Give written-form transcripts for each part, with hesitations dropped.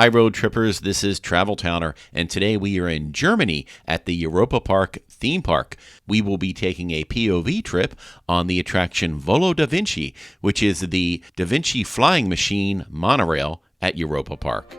Hi, road trippers. This is Travel Towner, and today we are in Germany at the Europa Park theme park. We will be taking a POV trip on the attraction Volo da Vinci, which is the Da Vinci flying machine monorail at Europa Park.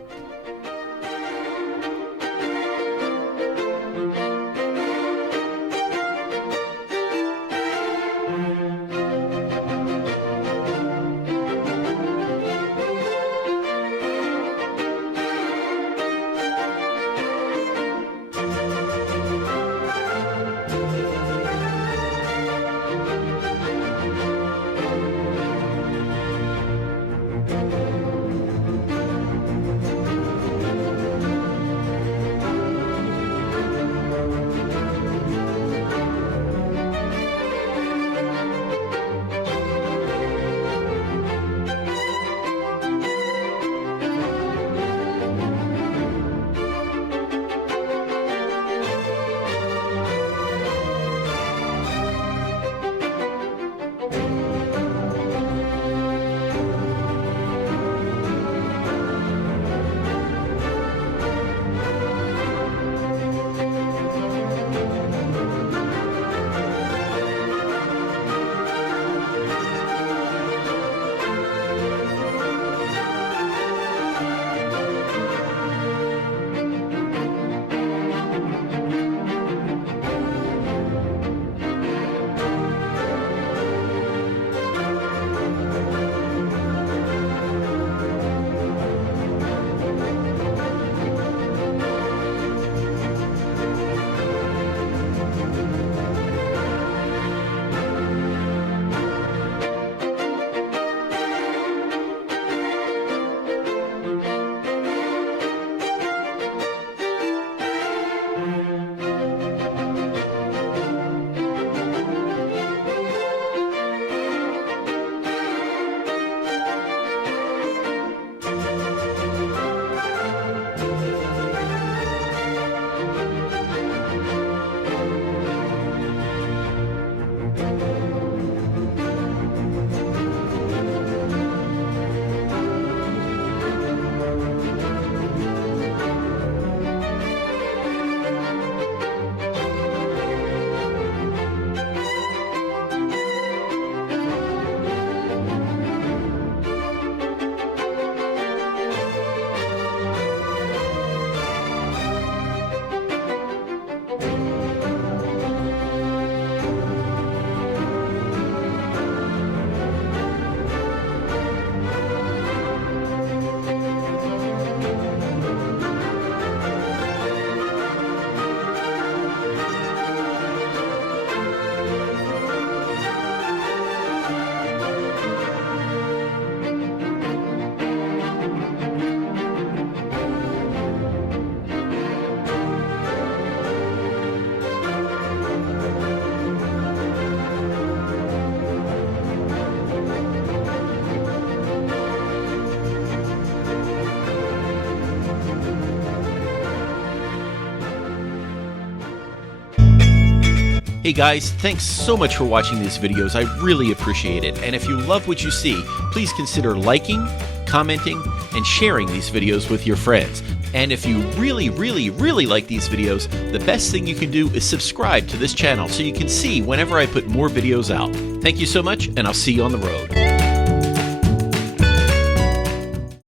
Hey guys, thanks so much for watching these videos. I really appreciate it. And if you love what you see, please consider liking, commenting, and sharing these videos with your friends. And if you really like these videos, the best thing you can do is subscribe to this channel so you can see whenever I put more videos out. Thank you so much, and I'll see you on the road.